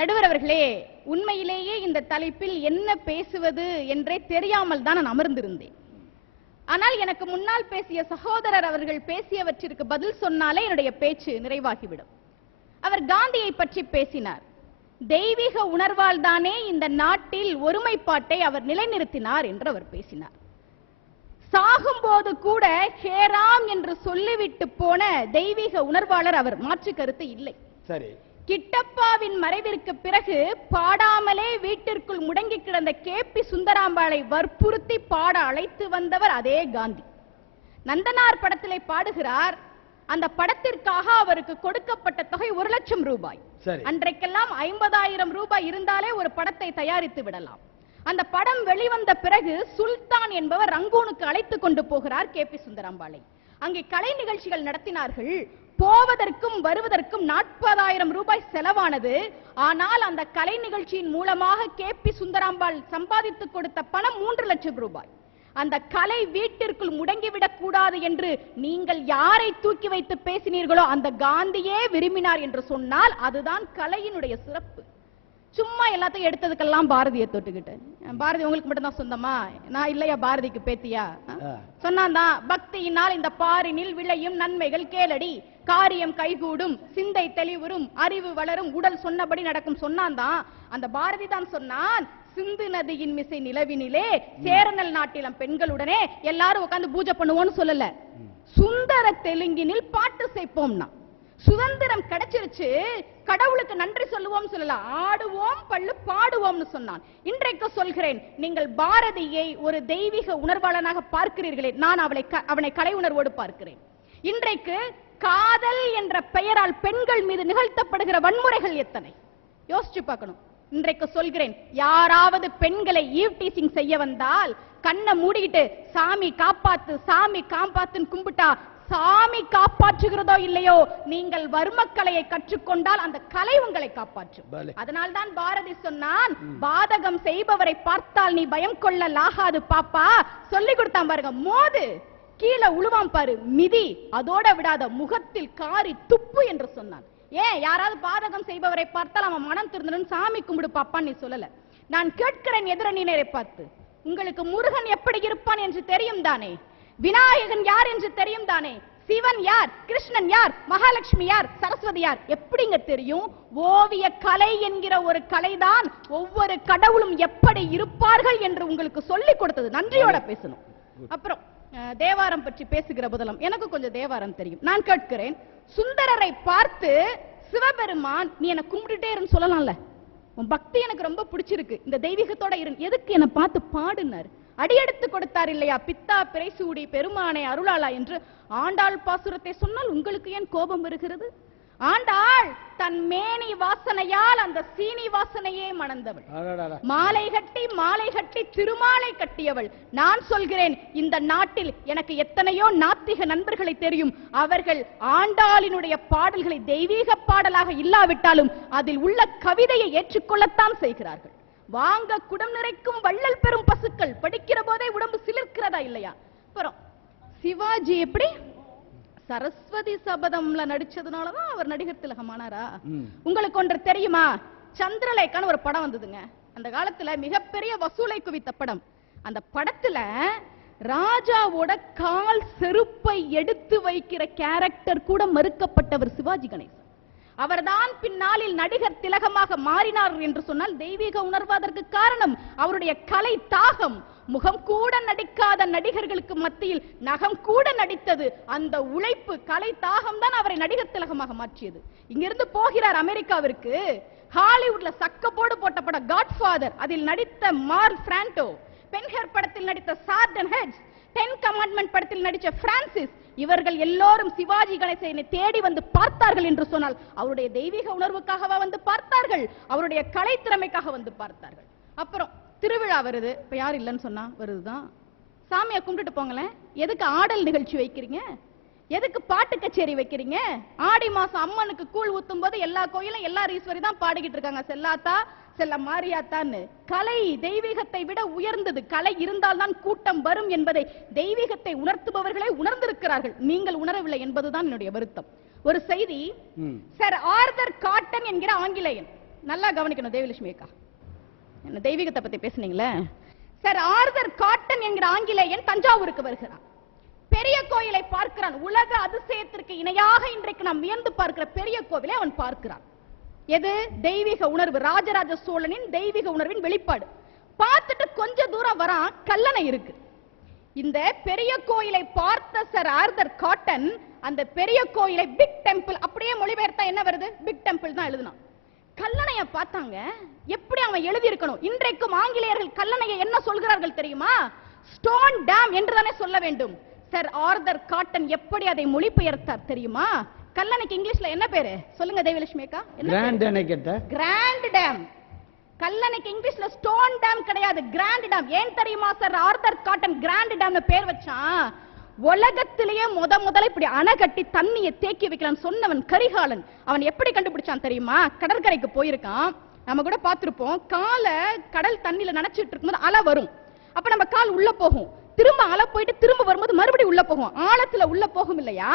நடுவர் அவர்களே, உண்மையிலேயே இந்த தலைப்பில் என்ன பேசுவது என்றே தெரியாமல் தான் நான் அமர்ந்திருந்தேன். ஆனால் எனக்கு முன்னால் பேசிய சகோதரர் அவர்கள் பேசியவற்றிற்கு பதில் சொன்னாலே என்னுடைய பேச்சு நிறைவாகிவிடும். அவர் காந்தியை பற்றி பேசினார். தெய்வீக உணர்வால் தானே இந்த நாட்டில் ஒருமைப்பாட்டை அவர் நிலைநிறுத்தினார் என்று அவர் பேசினார். சாகும்போது கூட ஹேராம் என்று சொல்லிவிட்டு போன தெய்வீக உணர்வாளர் அவர், மாற்று கருத்து இல்லை. சரி, கிட்டப்பாவின் மறைவிற்கு பிறகு பாடாமலே வீட்டிற்குள் முடங்கி கிடந்த கேபி சுந்தராம்பாளை வற்புறுத்தி பாட அழைத்து வந்தவர் அதே காந்தி. நந்தனார் படத்திலே பாடுகிறார். அந்த படத்திற்காக அவருக்கு கொடுக்கப்பட்ட தொகை 1 லட்சம் ரூபாய். அன்றைக்கெல்லாம் 50,000 ரூபாய் இருந்தாலே ஒரு படத்தை தயாரித்து விடலாம். அந்த படம் வெளிவந்த பிறகு சுல்தான் என்பவர் ரங்கூனுக்கு அழைத்து கொண்டு போகிறார் கேபி சுந்தராம்பாளை. அங்கே கலை நிகழ்ச்சிகள் நடத்தினார்கள். போவதற்கும் வருவதற்கும் 40,000 ரூபாய் செலவானது. ஆனால் அந்த கலை நிகழ்ச்சியின் மூலமாக கேபி சுந்தராம்பாள் சம்பாதித்து கொடுத்த பணம் 3 லட்சம் ரூபாய். அந்த கலை வீட்டிற்குள் முடங்கிவிடக் கூடாது என்று நீங்கள் யாரை தூக்கி வைத்து பேசினீர்களோ அந்த காந்தியே விரும்பினார் என்று சொன்னால் அதுதான் கலையினுடைய சிறப்பு. சும்மா எல்லாத்தையும் எடுத்ததுக்கெல்லாம் பாரதியை தொட்டுக்கிட்டேன். பாரதி உங்களுக்கு மட்டும் தான் சொந்தமா? நான் இல்லையா பாரதிக்கு பேத்தியா? சொன்னான் தான், பக்தியினால் இந்த பாரினில் விளையும் நன்மைகள் கேளடி, காரியம் கைகூடும், சிந்தை தெளிவுறும், அறிவு வளரும், உடல் சொன்னபடி நடக்கும் சொன்னான் தான். அந்த பாரதி தான் சொன்னான், சிந்து நதியின் மிசை நிலவினிலே சேரநல் நாட்டிலம் பெண்களுடனே எல்லாரும் உட்கார்ந்து பூஜை பண்ணுவோம்னு சொல்லல, சுந்தர தெலுங்கினில் பாட்டு செய்ப்போம்னா. சுதந்திரம் கிடைச்சிருச்சு, கடவுளுக்கு நன்றி சொல்லுவோம் சொல்லலாம், ஆடுவோம் பள்ளு பாடுவோம்னு சொன்னான். இன்றைக்கு சொல்கிறேன், நீங்கள் பாரதியை ஒரு தெய்வீக உணர்வாளனாக பார்க்கிறீர்களே, நான் அவனை கலை உணர்வோடு பார்க்கிறேன். இன்றைக்கு காதல் என்ற பெயரால் பெண்கள் மீது நிகழ்த்தப்படுகிற வன்முறைகள் எத்தனை யோசிச்சு பார்க்கணும். இன்றைக்கு சொல்கிறேன், யாராவது பெண்களை ஈவ் டீசிங் செய்ய வந்தால் கண்ணை மூடிக்கிட்டு சாமி காப்பாத்து சாமி காப்பாத்துன்னு கும்பிட்டா சாமி காப்பாற்றுகிறதோ இல்லையோ, நீங்கள் வர்மக்கலையை கற்றுக்கொண்டால் அந்த கலை உங்களை காப்பாற்றும். அதனால்தான் பாரதி சொன்னான், பாதகம் செய்பவரை பார்த்தால் நீ பயம் கொள்ளலாகாது பாப்பா. சொல்லி கொடுத்தான் பாருங்க, மோது கீழே உழுவாம் பாரு, மிதி அதோட விடாத, முகத்தில் காரி துப்பு என்று சொன்னான். ஏன் யாராவது பாதகம் செய்பவரை பார்த்தால் அவன் மனம் திருந்தனும் சாமி கும்பிடு பாப்பான்னு நீ சொல்லல. நான் கேட்கிறேன் எதிரணியினரை பார்த்து, உங்களுக்கு முருகன் எப்படி இருப்பான் என்று தெரியும் தானே? விநாயகன் யார் என்று தெரியும் தானே? சிவன் யார், கிருஷ்ணன் யார், மகாலட்சுமி யார், சரஸ்வதி யார், எப்படிங்க தெரியும்? ஓவிய கலை என்கிற ஒரு கலைதான் ஒவ்வொரு கடவுளும் எப்படி இருப்பார்கள் என்று உங்களுக்கு சொல்லிக் கொடுத்தது. நன்றியோட பேசணும். அப்புறம் தேவாரம் பற்றி பேசுகிற போதெல்லாம் எனக்கு கொஞ்சம் தேவாரம் தெரியும். நான் கேட்கிறேன், சுந்தரரை பார்த்து சிவபெருமான் நீ என்ன கும்பிட்டுட்டே இருந்து சொல்லலாம்ல, உன் பக்தி எனக்கு ரொம்ப பிடிச்சிருக்கு, இந்த தெய்வீகத்தோட இரு, எதுக்கு என்ன பார்த்து பாடுனார்? அடியெடுத்து கொடுத்தார் இல்லையா, பித்தா பிறைசூடி பெருமானை அருளாளா என்று. ஆண்டாள் பாசுரத்தை சொன்னால் உங்களுக்கு ஏன் கோபம் வருகிறது? ஆண்டாள் தன் மேனி வாசனையால் அந்த சீனி வாசனையே மணந்தவள், மாலை கட்டி திருமாலை கட்டியவள். நான் சொல்கிறேன், இந்த நாட்டில் எனக்கு எத்தனையோ நாத்திக நண்பர்களை தெரியும். அவர்கள் ஆண்டாளினுடைய பாடல்களை தெய்வீக பாடலாக இல்லாவிட்டாலும் அதில் உள்ள கவிதையை ஏற்றுக்கொள்ளத்தான் செய்கிறார்கள். வாங்க குடம் நிறைக்கும் வள்ளல் பெரும் பசுக்கள், படிக்கிற போதே உடம்பு சிலிர்க்கிறதா இல்லையா? அப்புறம் சிவாஜி எப்படி சரஸ்வதி சபதம்ல நடிச்சதுனாலதான் அவர் நடிகர் திலகமானாரா? உங்களுக்கு ஒன்று தெரியுமா? சந்திரலேகான்னு ஒரு படம் வந்ததுங்க. அந்த காலத்துல மிகப்பெரிய வசூலை குவித்த படம். அந்த படத்துல ராஜாவோட கால் செருப்பை எடுத்து வைக்கிற கேரக்டர் கூட மறுக்கப்பட்டவர் சிவாஜி கணேசன். அவர்தான் பின்னாளில் நடிகர் திலகமாக மாறினார் என்று சொன்னால் தெய்வீக உணர்வு அதற்கு காரணம். அவருடைய கலை தாகம். முகம் கூட நடிக்காத நடிகர்களுக்கு மத்தியில் நகம் கூட நடித்தது அந்த உழைப்பு, கலை தாகம் தான் அவரை நடிகர் திலகமாக மாற்றியது. இங்கிருந்து போகிறார் அமெரிக்காவிற்கு. ஹாலிவுட்ல சக்கப்போடு போட்ட படம் காட்ஃபாதர், அதில் நடித்த மார்க் பிராண்டோ, பென்ஹர் படத்தில் நடித்த சார்டன் ஹெட்ஸ், 10 கமாண்ட்மெண்ட் படத்தில் நடித்த பிரான்சிஸ், இவர்கள் எல்லோரும் சிவாஜி கணேசனை தேடி வந்து பார்த்தார்கள் என்று சொன்னால் அவருடைய தெய்வீக உணர்வுக்காகவா வந்து பார்த்தார்கள்? அவருடைய கலை திறமைக்காக வந்து பார்த்தார்கள். அப்புறம் திருவிழா வருது, இப்ப யார் இல்லைன்னு சொன்னா வருதுதான். சாமியை கும்பிட்டுட்டு போங்களேன். எதுக்கு ஆடல் நிகழ்ச்சி வைக்கிறீங்க? எதுக்கு பாட்டு கச்சேரி வைக்கிறீங்க? ஆடி மாசம் அம்மனுக்கு கூழ் ஊத்தும் போது எல்லா கோயிலும் எல்லா ஈஸ்வரி தான் பாடிக்கிட்டு இருக்காங்க, செல்லாத்தா செல்ல மாரியாத்தான்னு. கலை தெய்வீகத்தை விட உயர்ந்தது. கலை இருந்தால்தான் கூட்டம் வரும் என்பதை தெய்வீகத்தை உணர்த்துபவர்களே உணர்ந்திருக்கிறார்கள். நீங்கள் உணரவில்லை என்பதுதான் என்னுடைய வருத்தம். ஒரு செய்தி, சர் ஆர்தர் காட்டன் என்கிற ஆங்கிலேயன் நல்லா கவனிக்கணும் தேவலட்சுமி அக்கா, என்ன தெய்வீகத்தை பத்தி பேசுனீங்களே. சார் ஆர்தர் காட்டன் என்கிற ஆங்கிலேயன் தஞ்சாவூருக்கு வருகிறான். பெரிய கோயிலை பார்க்கிறான். உலக அதிசயத்திற்கு இணையாக இன்றைக்கு நாம் வியந்து பார்க்கிற பெரிய கோவிலை அவன் பார்க்கிறான். எது? தெய்வீக உணர்வு, ராஜராஜ சோழனின் தெய்வீக உணர்வின் வெளிப்பாடு. பார்த்துட்டு கொஞ்ச தூரம் வரான், கல்லணை இருக்கு. இந்த பெரிய கோயிலை பார்த்த சார் ஆர்தர் காட்டன் அந்த பெரிய கோயிலை பிக் டெம்பிள், அப்படியே மொழிபெயர்த்தா என்ன வருது? பிக் டெம்பிள் தான் எழுதினான். கல்லணையை பார்த்தாங்க. எப்படி அவன் எழுதி இருக்கணும்? இன்றைக்கும் ஆங்கிலேயர்கள் கல்லணையை என்ன சொல்கிறார்கள் தெரியுமா? ஸ்டோன் டேம் என்றுதானே சொல்ல வேண்டும். சார் ஆர்தர் காட்டன் எப்படி அதை மொழிபெயர்த்தார் தெரியுமா? கல்லணைக்கு இங்கிலீஷ்ல என்ன பேரு சொல்லுங்க தேவலட்சுமி அக்கா? Grand dam. கல்லணைக்கு இங்கிலீஷ்ல ஸ்டோன் டேம் கிடையாது, கிராண்ட் டேம். ஏன் தெரியுமா சார் ஆர்தர் காட்டன் கிராண்ட் டேம்னு பேர் வச்சான்? உலகத்திலேயே முதல்ல இப்படி அணை கட்டி தண்ணியை தேக்கி வைக்கலாம் சொன்னவன் கரிகாலன். அவன் எப்படி கண்டுபிடிச்சான் தெரியுமா? கடற்கரைக்கு போயிருக்கான். நம்ம கூட பார்த்திருப்போம், காலை கடல் தண்ணியில நனைச்சிட்டு இருக்கும்போது அலை வரும். அப்ப நம்ம கால் உள்ள போகும், திரும்ப அலை போயிட்டு திரும்ப வரும்போது மறுபடியும் உள்ள போகும், ஆழத்துல உள்ள போகும் இல்லையா?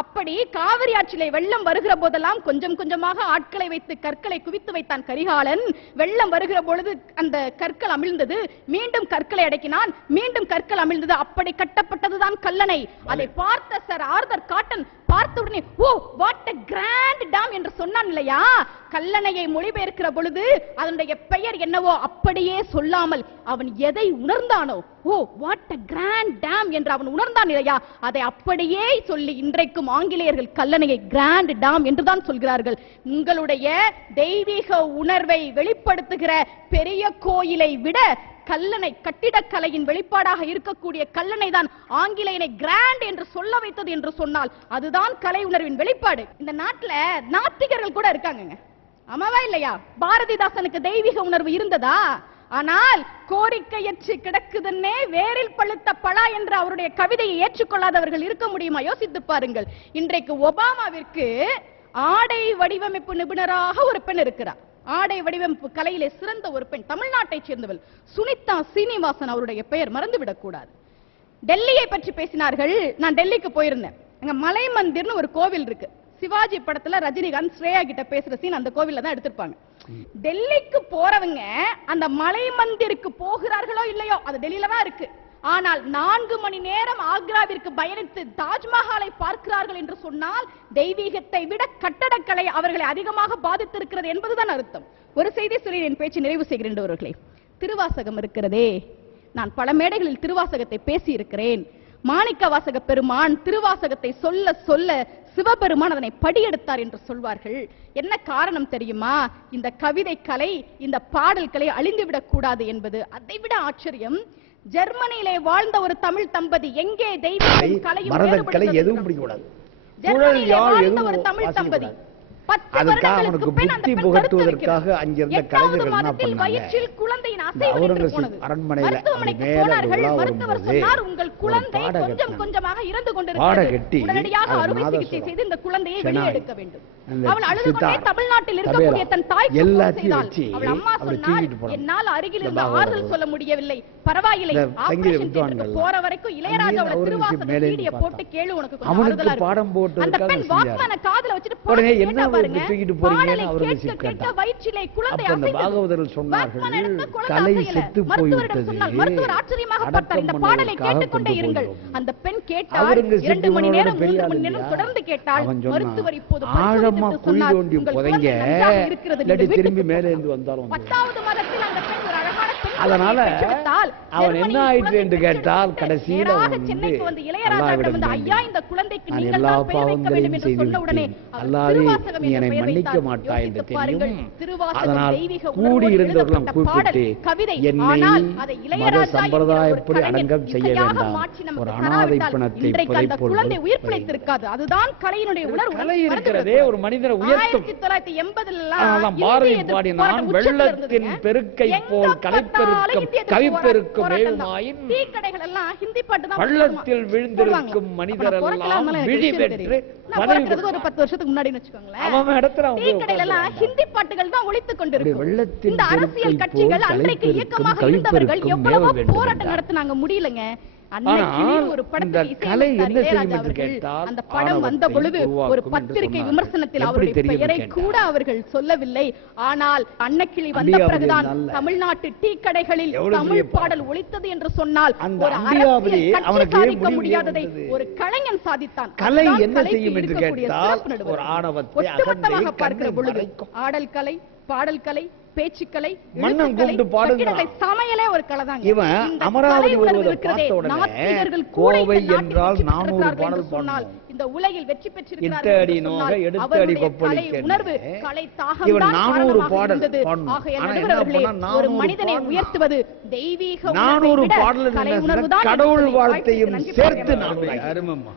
அப்படி காவிரி ஆற்றிலே வெள்ளம் வருகிற போதெல்லாம் கொஞ்சம் கொஞ்சமாக ஆட்களை வைத்து கற்களை குவித்து வைத்தான் கரிகாலன். வெள்ளம் வருகிற பொழுது அந்த கற்கள் அமிழ்ந்தது, மீண்டும் கற்களை அடக்கினான், மீண்டும் கற்கள் அமிழ்ந்தது. அப்படி கட்டப்பட்டதுதான் கல்லணை. அதை பார்த்த சார் ஆர்தர் காட்டன் பார்த்த உடனே oh what a grand dam என்று சொன்னான் இல்லையா? கல்லணையை மொழிபெயர்க்கிற பொழுது அதனுடைய பெயர் என்னவோ அப்படியே சொல்லாமல் அவன் எதை உணர்ந்தானோ, oh what a grand dam என்று அவன் உணர்ந்தான் இல்லையா? அதை அப்படியே சொல்லி இன்றைக்கும் ஆங்கிலேயர்கள் கல்லணையை கிராண்ட் டேம் என்றுதான் சொல்கிறார்கள். உங்களுடைய தெய்வீக உணர்வை வெளிப்படுத்துகிற பெரிய கோயிலை விட கல்லணை கட்டிடக்கலையின் வெளிப்பாடாக இருக்கக்கூடிய கல்லணை தான் ஆங்கிலேயனை கிராண்ட் என்று சொல்ல வைத்தது என்று சொன்னால் அதுதான் கலை உணர்வின் வெளிப்பாடு. இந்த நாட்டுல நாத்திகர்கள் கூட இருக்காங்க, ஆமாவா இல்லையா? பாரதிதாசனுக்கு தெய்வீக உணர்வு இருந்ததா? ஆனால் கோரிக்கையற்று கிடக்குதுன்னே வேரில் பழுத்த பழா என்ற அவருடைய கவிதையை ஏற்றுக்கொள்ளாதவர்கள் இருக்க முடியுமா? யோசித்து பாருங்கள். இன்றைக்கு ஒபாமாவிற்கு ஆடை வடிவமைப்பு நிபுணராக ஒரு பெண் இருக்கிறார். ஆடை வடிவமைப்பு கலையிலே சிறந்த ஒரு பெண், தமிழ்நாட்டை சேர்ந்தவள், சுனிதா சீனிவாசன் அவருடைய பெயர் மறந்துவிடக் கூடாது. டெல்லியை பற்றி பேசினார்கள். நான் டெல்லிக்கு போயிருந்தேன். அங்க மலை மந்திர்னு ஒரு கோவில் இருக்கு. சிவாஜி படத்துல ரஜினிகாந்த் ஸ்ரேயா கிட்ட பேசுற சீன் அந்த கோவில்ல தான் எடுத்திருப்பாங்க. டெல்லிக்கு போறவங்க அந்த மலை மந்திருக்கு போகிறார்களோ இல்லையோ, அது டெல்லியில தான் இருக்கு. ஆனால் 4 மணி நேரம் ஆக்ராவிற்கு பயணித்து தாஜ்மஹாலை பார்க்கிறார்கள் என்று சொன்னால் தெய்வீகத்தை விட கட்டடக்கலை அவர்களை அதிகமாக பாதித்திருக்கிறது என்பதுதான் அர்த்தம். ஒரு செய்தி சொல்லி என் பேச்சு நிறைவு செய்கிறேன். திருவாசகம் இருக்கிறதே, நான் பல மேடைகளில் திருவாசகத்தை பேசி இருக்கிறேன். மாணிக்க வாசக பெருமான் திருவாசகத்தை சொல்ல சொல்ல சிவபெருமான் அதனை படியெடுத்தார் என்று சொல்வார்கள். என்ன காரணம் தெரியுமா? இந்த கவிதை கலை, இந்த பாடல் கலை அழிந்துவிடக் கூடாது என்பது. அதைவிட ஆச்சரியம், ஜெர்மனியிலே வாழ்ந்த ஒரு தமிழ் தம்பதி, எங்கே தெய்வீகம் கலையும் எதுவும் பிடிக்கூடாது, ஜெர்மனியிலே வாழ்ந்த ஒரு தமிழ் தம்பதி 10 வருடங்களுக்கு பின் அந்த பெண் கருத்தரிக்கிறார். 8வது மாதத்தில் வயிற்றில் குழந்தையின் அசைவு நின்று போனது. மருத்துவமனைக்கு போனார்கள். மருத்துவர் சொன்னார், உங்கள் குழந்தை கொஞ்சம் கொஞ்சமாக இறந்து கொண்டிருக்கிறது, உடனடியாக அறுவை சிகிச்சை செய்து இந்த குழந்தையை வெளியே எடுக்க வேண்டும். அவள் அழுது கொண்டே தமிழ்நாட்டில் இருக்கக்கூடிய தன் தாய்க்கு போன் செய்தாள். அவள் அம்மா சொன்னாள், என்னால் அருகில் இருந்து ஆறுதல் சொல்ல முடியவில்லை, பரவாயில்லை, ஆபரேஷன் தியேட்டருக்கு போற வரைக்கும் இளையராஜாவோட திருவாசக வீடியோ போட்டு கேளு, உனக்கு கொஞ்சம் ஆறுதலா இருக்கும். அந்த பெண் வாக்மேனை காதுல வச்சிட்டு பாடுங்க, தூக்கிட்டு போறீங்கன்னு அவர்கள் கேட்டா வயிற்றிலே குழந்தை அசைந்தது. வாக்மேன் எடுத்து குழந்தை அசையல. மருத்துவரிடம் சொன்னால் மருத்துவர் ஆச்சரியமாக பார்த்தார். இந்த பாடலை கேட்டுக்கொண்டே இருங்கள். அந்த பெண் கேட்டார். 2 மணி நேரம் 3 மணி நேரம் தொடர்ந்து கேட்டாள். மருத்துவர் இப்போது ஆழமா குழி தோண்டி புதைங்க, இல்லாட்டி திரும்பி மேலே இருந்து வந்தாலும் 10வது மாதத்தில் அந்த பெண் ஒரு அழகான பெண். அதனால அவன் என்ன ஆயிற்று என்று கேட்டால் கடைசியில் சென்னைக்கு வந்து இளையராஜாவிடம் வந்து, ஐயா இந்த குழந்தைக்கு நீங்கள் தான் பெயர் வைக்க வேண்டும் என்று சொன்ன உடனே திருவாசகம் என்ற பெயர் வைத்தார். யோசித்து பாருங்கள், திருவாசகம் தெய்வீக உணர்வோடு கூப்பிட்டு கவிதை, ஆனால் அதை இளையராஜா சம்பிரதாயப்படி அடங்கம் செய்ய வேண்டாம், ஒரு அனாதை பணத்தை இன்றைக்கு அந்த குழந்தை உயிர் பிழைத்திருக்காது. அதுதான் கலையினுடைய உணர்வு. கலை இருக்கிறதே ஒரு மனிதனை உயர்த்தும். 1980 பாரதி பாடினான், வெள்ளத்தின் பெருக்கை போல் கலைப்பெருக்கும் கவிப்பெருக்கும் ஏழுமாயின் டீக்கடைகள் எல்லாம் ஹிந்தி பாட்டு தான். வெள்ளத்தில் விழுந்திருக்கும் மனிதரெல்லாம் விழி பெற்று பதவி. ஒரு 10 வருஷத்துக்கு முன்னாடி வெச்சுக்கோங்களேன், அவன் இடத்துல டீக்கடைகள் எல்லாம் ஹிந்தி பாட்டுகள் தான் ஒலித்துக் கொண்டிருக்கும். இந்த அரசியல் கட்சிகள் அன்றைக்கு இயக்கமாக இருந்தவர்கள் எவ்வளவோ போராட்டம் நடத்தினாங்க, முடியலங்க. அன்னைக்கிளின்னு ஒரு படத்துக்கு கலை இசையமைத்தார் என்ன செய்யும் இளையராஜா என்று அவர்கள். கேட்டால் அந்த படம் வந்த பொழுது ஒரு பத்திரிகை விமர்சனத்தில் அவருடைய பெயரை கூட அவர்கள் சொல்லவில்லை. ஆனால் அன்னக்கிளி வந்த பிறகுதான் தமிழ்நாட்டு டீ கடைகளில் தமிழ் பாடல் ஒலித்தது என்று சொன்னால் ஒரு அரசியல் கட்சி சாதிக்க முடியாததை ஒரு கலைஞன் சாதித்தான். கலை என்ன செய்யும் என்று கேட்டால் ஒரு ஆணவத்தை ஒட்டுமொத்தமாக பார்க்கிற பொழுது ஆடல் கலை, பாடல் கலை, பேச்சுக்கலை, மன்னம் கூப்பிட்டு பாடுங்க. சமையலே ஒரு கலை தான். இவன் அமராவதி வருவதை பார்த்த உடனே கோவை என்றால் 400 பாடல் பாடினாள். இந்த உலகில் வெற்றி பெற்றிருக்கிறார். 8 அடி நோக, 11 அடி கொப்பளிக்க உணர்வு கலை தாகம் தான் 400 பாடல் பாடணும். ஒரு மனிதனை உயர்த்துவது தெய்வீக 400 பாடல் கடவுள் வாழ்த்தையும் சேர்த்து நான் அருமம்மா